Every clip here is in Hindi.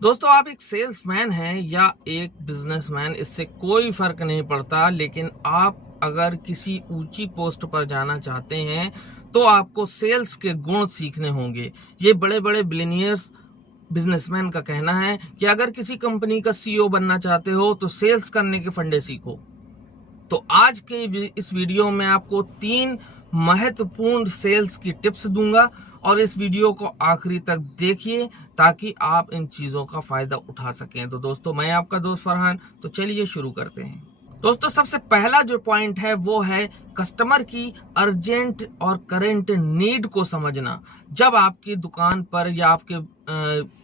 दोस्तों, आप एक सेल्समैन हैं या एक बिजनेसमैन, इससे कोई फर्क नहीं पड़ता। लेकिन आप अगर किसी ऊंची पोस्ट पर जाना चाहते हैं तो आपको सेल्स के गुण सीखने होंगे। ये बड़े बड़े बिलियनियर्स बिजनेसमैन का कहना है कि अगर किसी कंपनी का सीईओ बनना चाहते हो तो सेल्स करने के फंडे सीखो। तो आज के इस वीडियो में आपको 3 महत्वपूर्ण सेल्स की टिप्स दूंगा और इस वीडियो को आखिरी तक देखिए ताकि आप इन चीजों का फायदा उठा सकें। तो दोस्तों, मैं आपका दोस्त फरहान, तो चलिए शुरू करते हैं। दोस्तों, सबसे पहला जो पॉइंट है वो है कस्टमर की अर्जेंट और करंट नीड को समझना। जब आपकी दुकान पर या आपके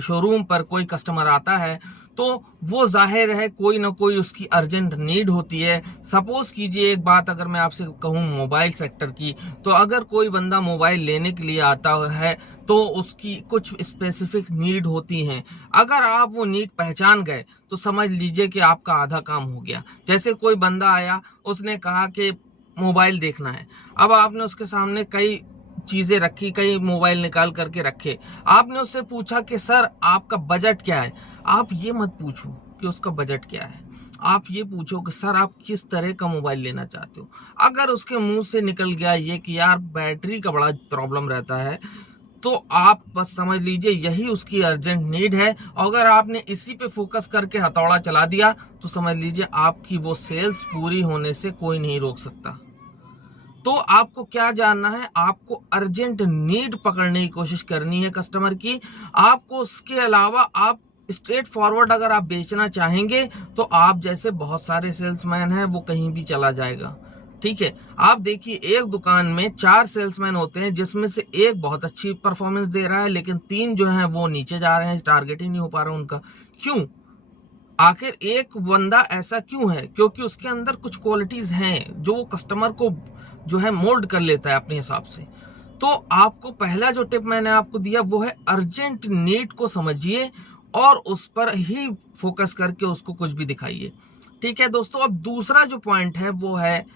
शोरूम पर कोई कस्टमर आता है तो वो जाहिर है कोई ना कोई उसकी अर्जेंट नीड होती है। सपोज कीजिए, एक बात अगर मैं आपसे कहूँ मोबाइल सेक्टर की, तो अगर कोई बंदा मोबाइल लेने के लिए आता है तो उसकी कुछ स्पेसिफिक नीड होती हैं। अगर आप वो नीड पहचान गए तो समझ लीजिए कि आपका आधा काम हो गया। जैसे कोई बंदा आया, उसने कहा कि मोबाइल देखना है। अब आपने उसके सामने कई चीजें रखी, कई मोबाइल निकाल करके रखे। आपने उससे पूछा कि सर आपका बजट क्या है। आप ये मत पूछो कि उसका बजट क्या है, आप ये पूछो कि सर आप किस तरह का मोबाइल लेना चाहते हो। अगर उसके मुंह से निकल गया ये कि यार बैटरी का बड़ा प्रॉब्लम रहता है, तो आप बस समझ लीजिए यही उसकी अर्जेंट नीड है। अगर आपने इसी पे फोकस करके हथौड़ा चला दिया तो समझ लीजिए आपकी वो सेल्स पूरी होने से कोई नहीं रोक सकता। तो आपको क्या जानना है, आपको अर्जेंट नीड पकड़ने की कोशिश करनी है कस्टमर की। आपको उसके अलावा आप स्ट्रेट फॉरवर्ड अगर आप बेचना चाहेंगे तो आप जैसे बहुत सारे सेल्समैन हैं वो कहीं भी चला जाएगा। ठीक है, आप देखिए एक दुकान में 4 सेल्समैन होते हैं जिसमें से एक बहुत अच्छी परफॉर्मेंस दे रहा है लेकिन 3 जो हैं वो नीचे जा रहे हैं, टारगेट ही नहीं हो पा रहा उनका। क्यों? आखिर एक बंदा ऐसा क्यों है? क्योंकि उसके अंदर कुछ क्वालिटीज हैं जो कस्टमर को जो है मोल्ड कर लेता है अपने हिसाब से। तो आपको पहला जो टिप मैंने आपको दिया वो है अर्जेंट नीड को समझिए और उस पर ही फोकस करके उसको कुछ भी दिखाइए। ठीक है दोस्तों, अब दूसरा जो पॉइंट है वो है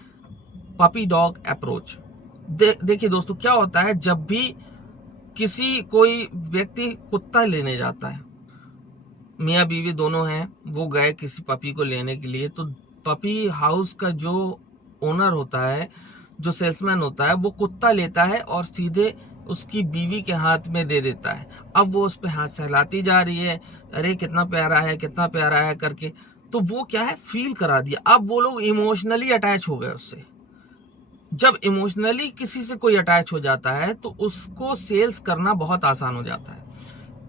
पपी डॉग अप्रोच। देखिए दोस्तों, क्या होता है जब भी किसी कोई व्यक्ति कुत्ता लेने जाता है, मियाँ बीवी दोनों हैं, वो गए किसी पपी को लेने के लिए, तो पपी हाउस का जो ओनर होता है, जो सेल्समैन होता है, वो कुत्ता लेता है और सीधे उसकी बीवी के हाथ में दे देता है। अब वो उस पे हाथ सहलाती जा रही है, अरे कितना प्यारा है कितना प्यारा है करके। तो वो क्या है, फील करा दिया। अब वो लोग इमोशनली अटैच हो गए उससे। जब इमोशनली किसी से कोई अटैच हो जाता है तो उसको सेल्स करना बहुत आसान हो जाता है।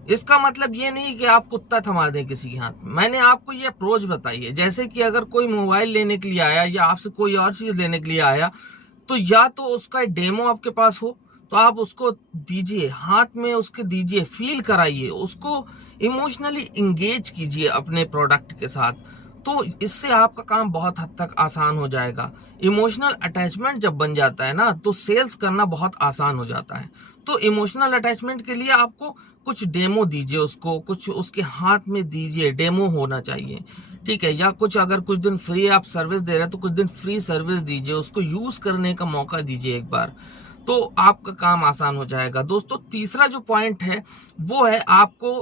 इसका मतलब ये नहीं कि आप कुत्ता थमा दें किसी के हाथ में। मैंने आपको ये अप्रोच बताई है। जैसे कि अगर कोई मोबाइल लेने के लिए आया या आपसे कोई और चीज लेने के लिए आया, तो या तो उसका डेमो आपके पास हो तो आप उसको दीजिए, हाथ में उसके दीजिए, फील कराइए उसको, इमोशनली इंगेज कीजिए अपने प्रोडक्ट के साथ। तो इससे आपका काम बहुत हद तक आसान हो जाएगा। इमोशनल अटैचमेंट जब बन जाता है ना तो सेल्स करना बहुत आसान हो जाता है। तो इमोशनल अटैचमेंट के लिए आपको कुछ डेमो दीजिए, उसको कुछ उसके हाथ में दीजिए, डेमो होना चाहिए। ठीक है, या कुछ अगर कुछ दिन फ्री आप सर्विस दे रहे हैं तो कुछ दिन फ्री सर्विस दीजिए, उसको यूज करने का मौका दीजिए एक बार, तो आपका काम आसान हो जाएगा। दोस्तों, तीसरा जो पॉइंट है वो है आपको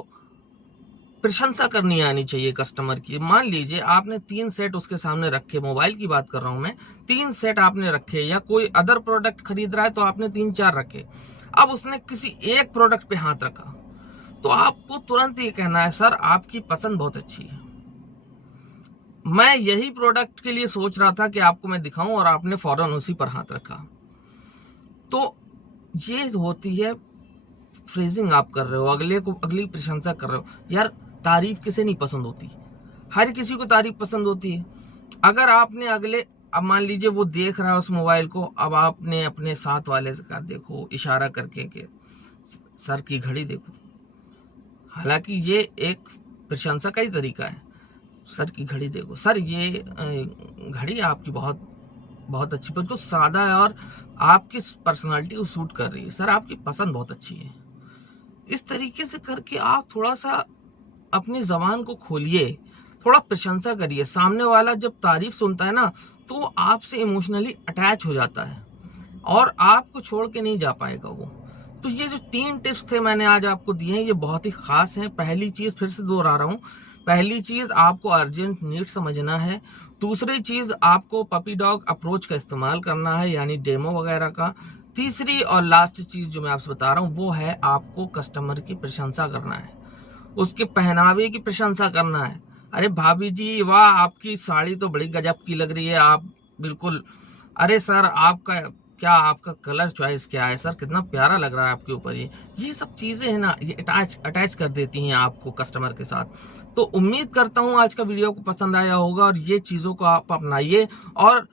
प्रशंसा करनी आनी चाहिए कस्टमर की। मान लीजिए आपने 3 सेट उसके सामने रखे, मोबाइल की बात कर रहा हूं मैं, 3 सेट आपने रखे, या कोई अदर प्रोडक्ट खरीद रहा है तो आपने 3-4 रखे। अब उसने किसी एक प्रोडक्ट पे हाथ रखा तो आपको तुरंत ये कहना है, सर आपकी पसंद बहुत अच्छी है, मैं यही प्रोडक्ट के लिए सोच रहा था कि आपको मैं दिखाऊं और आपने फौरन उसी पर हाथ रखा। तो ये होती है फ्रेजिंग आप कर रहे हो, अगले को अगली प्रशंसा कर रहे हो। यार तारीफ किसे नहीं पसंद होती, हर किसी को तारीफ पसंद होती है। अगर आपने अगले, अब मान लीजिए वो देख रहा है उस मोबाइल को, अब आपने अपने साथ वाले से कहा, देखो इशारा करके कि सर की घड़ी देखो, हालांकि ये एक प्रशंसा का ही तरीका है। सर की घड़ी देखो, सर ये घड़ी आपकी बहुत बहुत अच्छी, बिल्कुल सादा है और आपकी पर्सनालिटी को सूट कर रही है, सर आपकी पसंद बहुत अच्छी है। इस तरीके से करके आप थोड़ा सा अपनी जबान को खोलिए, थोड़ा प्रशंसा करिए। सामने वाला जब तारीफ सुनता है ना तो आपसे इमोशनली अटैच हो जाता है और आपको छोड़ के नहीं जा पाएगा वो। तो ये जो 3 टिप्स थे मैंने आज आपको दिए हैं, ये बहुत ही खास हैं। पहली चीज फिर से दोहरा रहा हूँ, पहली चीज आपको अर्जेंट नीड समझना है। दूसरी चीज आपको पपी डॉग अप्रोच का इस्तेमाल करना है, यानी डेमो वगैरह का। तीसरी और लास्ट चीज जो मैं आपसे बता रहा हूँ वो है आपको कस्टमर की प्रशंसा करना है, उसके पहनावे की प्रशंसा करना है। अरे भाभी जी वाह, आपकी साड़ी तो बड़ी गजब की लग रही है, आप बिल्कुल, अरे सर आपका क्या, आपका कलर चॉइस क्या है सर, कितना प्यारा लग रहा है आपके ऊपर ये सब चीजें है ना, ये अटैच कर देती हैं आपको कस्टमर के साथ। तो उम्मीद करता हूं आज का वीडियो को पसंद आया होगा और ये चीजों को आप अपनाइए, और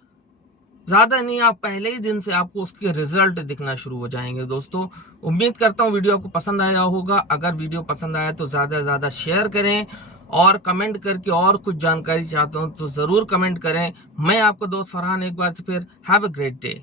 ज्यादा नहीं, आप पहले ही दिन से आपको उसके रिजल्ट दिखना शुरू हो जाएंगे। दोस्तों उम्मीद करता हूँ वीडियो आपको पसंद आया होगा। अगर वीडियो पसंद आया तो ज्यादा से ज्यादा शेयर करें, और कमेंट करके और कुछ जानकारी चाहते हो तो जरूर कमेंट करें। मैं आपका दोस्त फरहान एक बार से फिर हैव अ ग्रेट डे।